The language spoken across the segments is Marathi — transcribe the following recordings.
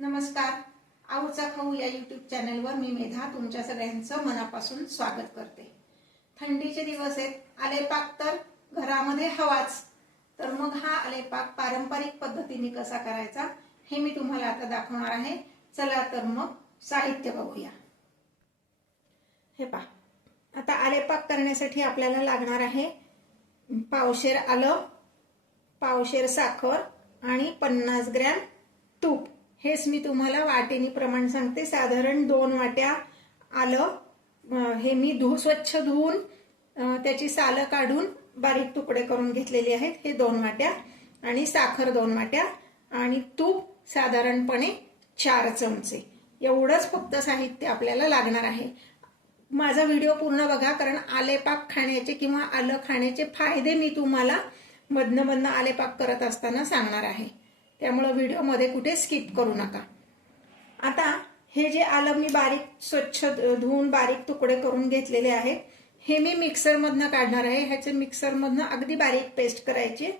नमस्कार. आवडचा खाऊ या युट्यूब चॅनलवर मी मेधा तुमच्या सगळ्यांचं मनापासून स्वागत करते. थंडीचे दिवस आहेत. आलेपाक तर घरामध्ये हवाच. तर मग हा आलेपाक पारंपरिक पद्धतीने कसा करायचा हे मी तुम्हाला आता दाखवणार आहे. चला तर मग साहित्य बघूया. हे पहा. आता आलेपाक करण्यासाठी आपल्याला लागणार आहे पावशेर आलं पावशेर साखर आणि पन्नास ग्रॅम तूप. हेच मी तुम्हाला वाटेनी प्रमाण सांगते. साधारण दोन वाट्या आलं हे मी धु स्वच्छ धुवून त्याची सालं काढून बारीक तुकडे करून घेतलेले आहेत. हे दोन वाट्या आणि साखर दोन वाट्या आणि तूप साधारणपणे चार चमचे. एवढंच फक्त साहित्य आपल्याला लागणार आहे. माझा व्हिडिओ पूर्ण बघा कारण आलेपाक खाण्याचे किंवा आलं खाण्याचे फायदे मी तुम्हाला मधनं मधनं आलेपाक करत असताना सांगणार आहे. त्यामुळं व्हिडिओमध्ये कुठे स्किप करू नका. आता हे जे आलं मी बारीक स्वच्छ धुवून बारीक तुकडे करून घेतलेले आहेत हे मी मिक्सरमधनं काढणार आहे. ह्याचे मिक्सरमधनं अगदी बारीक पेस्ट करायचे.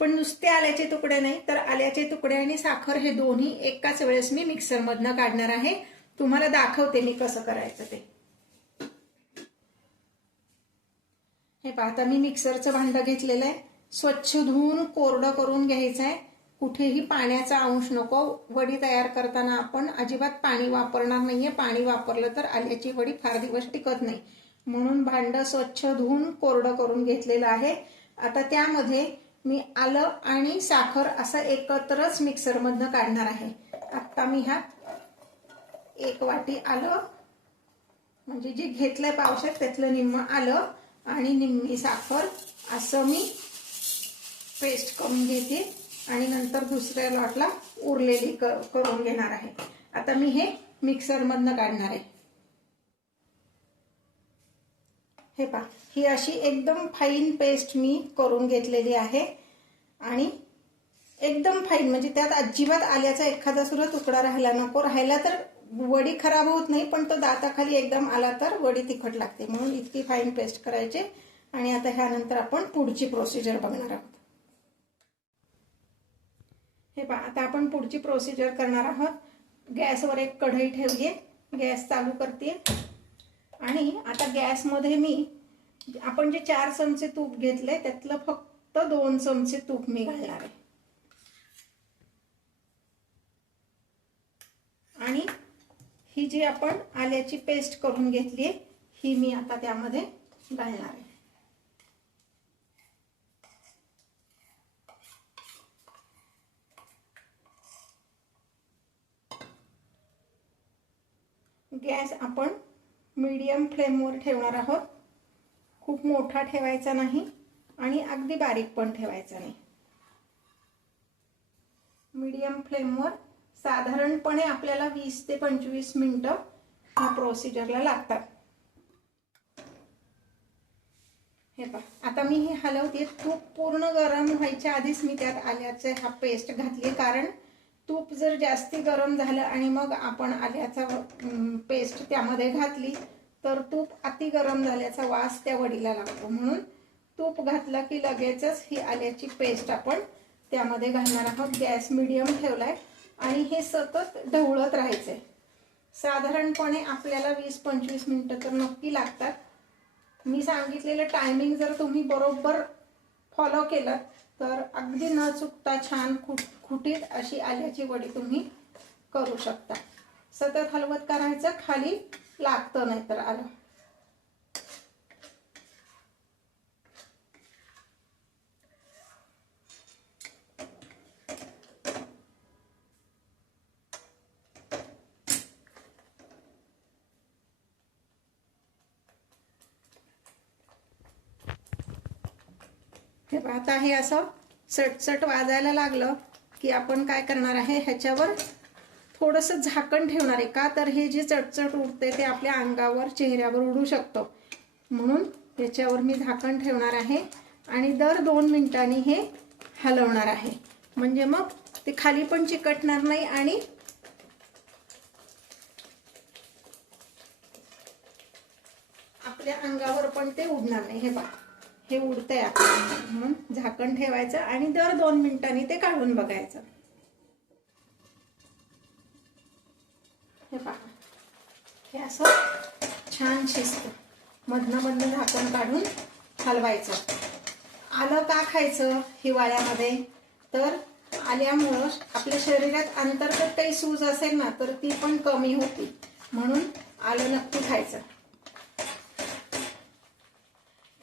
पण नुसते आल्याचे तुकडे नाही तर आल्याचे तुकडे आणि साखर हे दोन्ही एकाच वेळेस मी मिक्सरमधनं काढणार आहे. तुम्हाला दाखवते मी कसं करायचं ते. हे पाहता मी मिक्सरचं भांडं घेतलेलं आहे. स्वच्छ धुवून कोरडं करून घ्यायचं आहे. कुठेही पाण्याचा अंश नको. वडी तयार करताना आपण अजिबात पाणी वापरणार नाहीये. पाणी वापरलं तर आल्याची वडी फार दिवस टिकत नाही. म्हणून भांडं स्वच्छ धुवून कोरडं करून घेतलेलं आहे. आता त्यामध्ये मी आलं आणि साखर असं एकत्रच मिक्सरमधनं काढणार आहे. आत्ता मी ह्यात एक वाटी आलं. म्हणजे जे घेतलंय पावसात त्यातलं निम्म आलं आणि निम्मी साखर असं मी पेस्ट करून घेते. आणि नंतर दुसऱ्या लॉटला उरलेली क- करून घेणार आहे. आता मी हे मिक्सरमधनं काढणार आहे. हे पा ही अशी एकदम फाईन पेस्ट मी करून घेतलेली आहे. आणि एकदम फाईन म्हणजे त्यात अजिबात आल्याचा एखादा सुद्धा तुकडा राहिला नको. राहिला तर वडी खराब होत नाही पण तो दाताखाली एकदम आला तर वडी तिखट लागते. म्हणून इतकी फाईन पेस्ट करायचे. आणि आता ह्यानंतर आपण पुढची प्रोसिजर बघणार आहोत. हे पहा आता आपण पुढची प्रोसिजर करणार आहोत. गॅसवर एक कढई ठेवली गॅस चालू करते आणि आता गॅसमध्ये मी आपण जे चार चमचे तूप घेतले त्यातलं फक्त दोन चमचे तूप मी घालणार आहे. आणि ही जी आपण आल्याची पेस्ट करून घेतली ही मी आता त्यामध्ये घालणार आहे. गॅस आपण मीडियम फ्लेमवर ठेवणार आहोत. खूप मोठा ठेवायचा नाही आणि अगदी बारीक पण ठेवायचा नाही. मीडियम फ्लेमवर साधारणपणे आपल्याला वीस ते पंचवीस मिनटं ह्या प्रोसिजरला लागतात. हे पहा आता मी हे हलवते. तूप पूर्ण गरम व्हायच्या आधीच मी त्यात आल्याचे हा पेस्ट घातली. कारण तूप जर जास्ती गरम झालं आणि मग आपण आल्याचा पेस्ट त्यामध्ये घातली तर तूप अति गरम झाल्याचा वास त्या वडीला लागतो. म्हणून तूप घातलं की लगेचच ही आल्याची पेस्ट आपण त्यामध्ये घालणार आहोत. गॅस मिडियम ठेवलाय आणि हे सतत ढवळत राहायचंय. साधारणपणे आपल्याला वीस पंचवीस मिनिटं तर नक्की लागतात. मी सांगितलेलं टायमिंग जर तुम्ही बरोबर फॉलो केलं तर अगदी न चुकता छान खुट खुटीत अशी आल्याची वडी तुम्ही करू शकता. सतत हलवत करायचं खाली लागतं नाही तर आलं. हे आता हे असं चटचट वाजायला लागलं की आपण काय करणार आहे ह्याच्यावर थोडंसं झाकण ठेवणार आहे. का तर हे जे चटचट उडते ते आपल्या अंगावर चेहऱ्यावर उडू शकतो. म्हणून याच्यावर मी झाकण ठेवणार आहे आणि दर दोन मिनिटांनी हे हलवणार आहे. म्हणजे मग ते खाली पण चिकटणार नाही आणि आपल्या अंगावर पण ते उडणार नाही. हे बघा. हे उडतंय म्हणून झाकण ठेवायचं आणि दर दोन मिनिटांनी ते काढून बघायचं. हे असं छान शिजतं. मधनं मधनं झाकण काढून हलवायचं. आलं का खायचं हिवाळ्यामध्ये? तर आल्यामुळं आपल्या शरीरात अंतर्गत काही सूज असेल ना तर ती पण कमी होती. म्हणून आलं नक्की खायचं.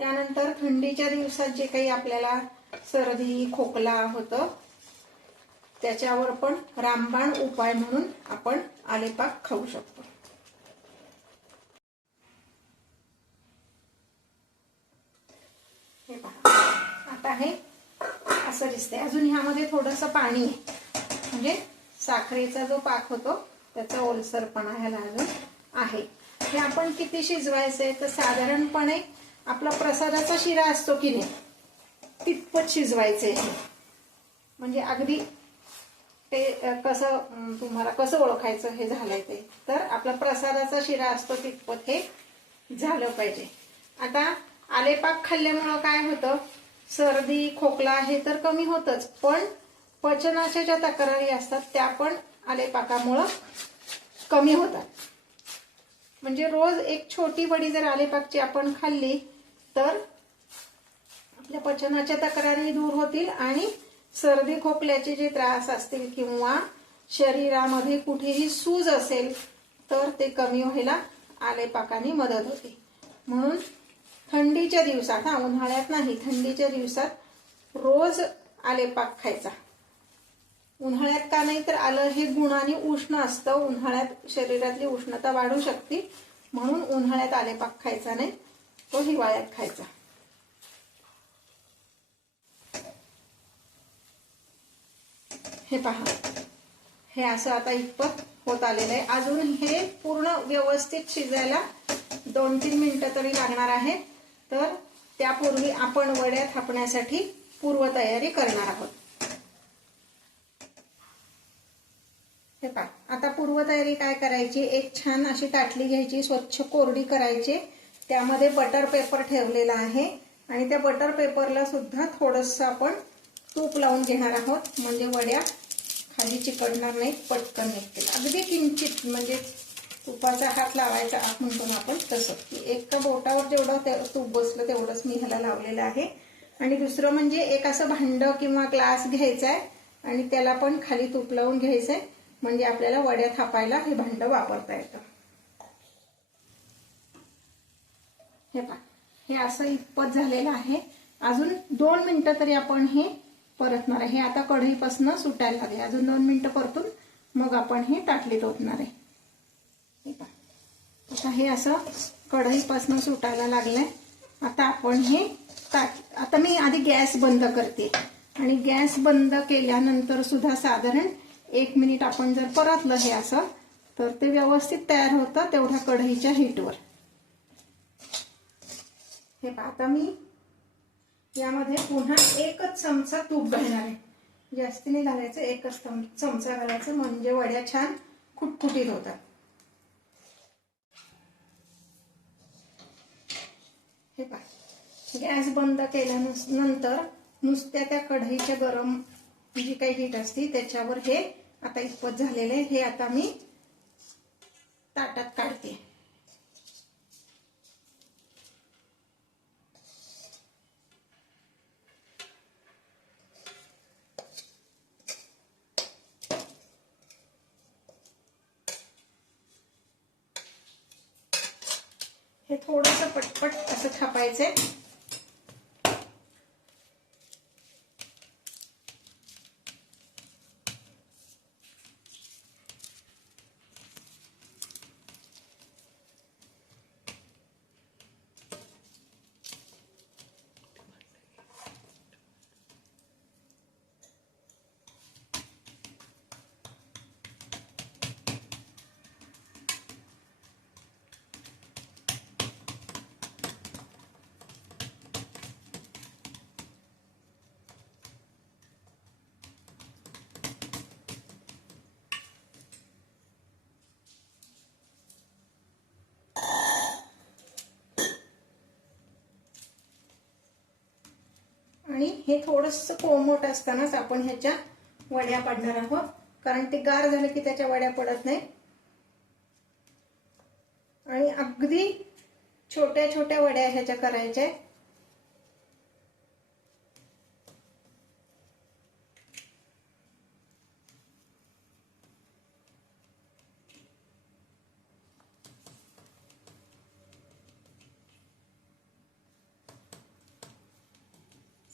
त्यानंतर थंडीच्या दिवसात जे काही आपल्याला सर्दी खोकला होतं त्याच्यावर पण रामबाण उपाय म्हणून आपण आलेपाक खाऊ शकतो. हे पहा. आता हे असं दिसतंय. अजून ह्यामध्ये थोडस पाणी आहे. म्हणजे साखरेचा जो पाक होतो त्याचा ओलसरपणा ह्याला अजून आहे. हे आपण किती शिजवायचंय तर साधारणपणे आपला प्रसादाचा शिरा असतो की नाही तितपत शिजवायचं. आहे म्हणजे अगदी ते कसं तुम्हाला कसं ओळखायचं हे झालंय ते. तर आपला प्रसादाचा शिरा असतो तितपत हे झालं पाहिजे. आता आलेपाक खाल्ल्यामुळं काय होतं सर्दी खोकला हे तर कमी होतच पण पचनाच्या ज्या तक्रारी असतात त्या पण आलेपाकामुळं कमी होतात. म्हणजे रोज एक छोटी बडी जर आलेपाकची आपण खाल्ली तर आपल्या पचनाच्या तक्रारी दूर होतील आणि सर्दी खोकल्याचे जे त्रास असतील किंवा शरीरामध्ये कुठेही सूज असेल तर ते कमी व्हायला आलेपाकाने मदत होते. म्हणून थंडीच्या दिवसात हा उन्हाळ्यात नाही थंडीच्या दिवसात रोज आलेपाक खायचा. उन्हाळ्यात का नाही तर आलं हे गुणाने उष्ण असतं. उन्हाळ्यात शरीरातली उष्णता वाढू शकते. म्हणून उन्हाळ्यात आलेपाक खायचा नाही. तो हिवाळ्यात खायचा. हे पहा. हे असं आता इतपत होत आलेलं आहे. अजून हे पूर्ण व्यवस्थित शिजायला दोन तीन मिनिटं तरी लागणार आहे तर त्यापूर्वी आपण वड्या थापण्यासाठी पूर्वतयारी करणार आहोत. हे पहा. आता पूर्वतयारी काय करायची? एक छान अशी ताटली घ्यायची स्वच्छ कोरडी करायची. त्यामध्ये बटर पेपर ठेवलेला आहे. आणि त्या बटर पेपरला सुद्धा थोडंसं आपण तूप लावून घेणार आहोत. म्हणजे वड्या खाली चिकटणार नाहीत पटकन निघतील. अगदी किंचित म्हणजे तुपाचा हात लावायचा आत म्हणतो आपण तसं की एका बोटावर जेवढं ते तूप बसलं तेवढंच मी ह्याला लावलेलं आहे. आणि दुसरं म्हणजे एक असं भांडं किंवा ग्लास घ्यायचा आहे. आणि त्याला पण खाली तूप लावून घ्यायचं आहे. म्हणजे आपल्याला वड्या थापायला हे भांडं वापरता येतं. हे पहा. हे असं इतपत झालेलं आहे. अजून दोन मिनिटं तरी आपण हे परतणार आहे. हे आता कढईपासून सुटायला लागले. अजून दोन मिनिटं परतून मग आपण हे ताटलीत ओतणार आहे. हे पहा. आता हे असं कढईपासून सुटायला लागलंय. आता आपण हे ताट आता मी आधी गॅस बंद करते. आणि गॅस बंद केल्यानंतर सुद्धा साधारण एक मिनिट आपण जर परतलं हे असं तर ते व्यवस्थित तयार होतं तेवढ्या कढईच्या हीटवर हे आता मी यामध्ये पुन्हा एकच चमचा तूप घालणार आहे. जास्तीने घालायचं एकच चमचा घालायचं म्हणजे वड्या छान खुटखुटीत होतात. हे पहा गॅस बंद केल्यानंतर नुसत्या त्या कढईच्या गरम जी काही हीट असते त्याच्यावर हे आता इतपत झालेले हे आता मी ताटात काढते. हे थोडस पटपट असं थापायचंय. हे थोडंसं कोमट असतानाच आपण ह्याच्या वड्या पाडणार आहोत कारण ते गार झालं की त्याच्या वड्या पडत नाही आणि अगदी छोट्या छोट्या वड्या ह्याच्या करायच्या आहेत.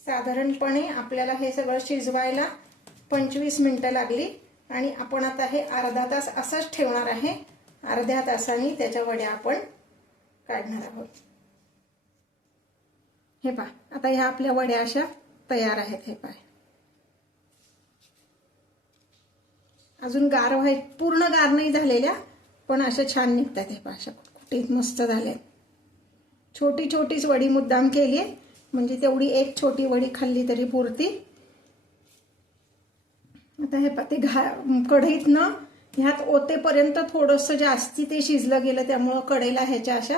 साधारणपणे आपल्याला हे सगळं शिजवायला पंचवीस मिनिटं लागली आणि आपण आता हे अर्धा तास असंच ठेवणार आहे. अर्ध्या तासाने त्याच्या वड्या आपण काढणार आहोत. हे पहा आता ह्या आपल्या वड्या अशा तयार आहेत हे पाय अजून गार व्हाय पूर्ण गार नाही झालेल्या पण अशा छान निघतात हे पहा अशा मस्त झाल्या छोटी छोटीच वडी मुद्दाम केली आहे म्हणजे तेवढी एक छोटी वडी खाल्ली तरी पुरती. आता हे पा ते घा कढईतनं ह्यात ओतेपर्यंत थोडंसं जास्ती ते शिजलं गेलं त्यामुळं कढईला ह्याच्या अशा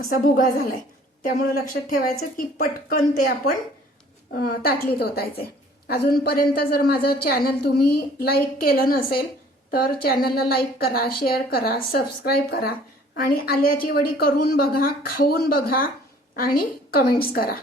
असा भुगा झालाय. त्यामुळं लक्षात ठेवायचं की पटकन ते आपण ताटलीत ओतायचे. अजूनपर्यंत जर माझं चॅनल तुम्ही लाईक केलं नसेल तर चॅनलला लाईक करा शेअर करा सबस्क्राईब करा आणि आल्याची वडी करून बघा खाऊन बघा. आणि कमेंट्स करा.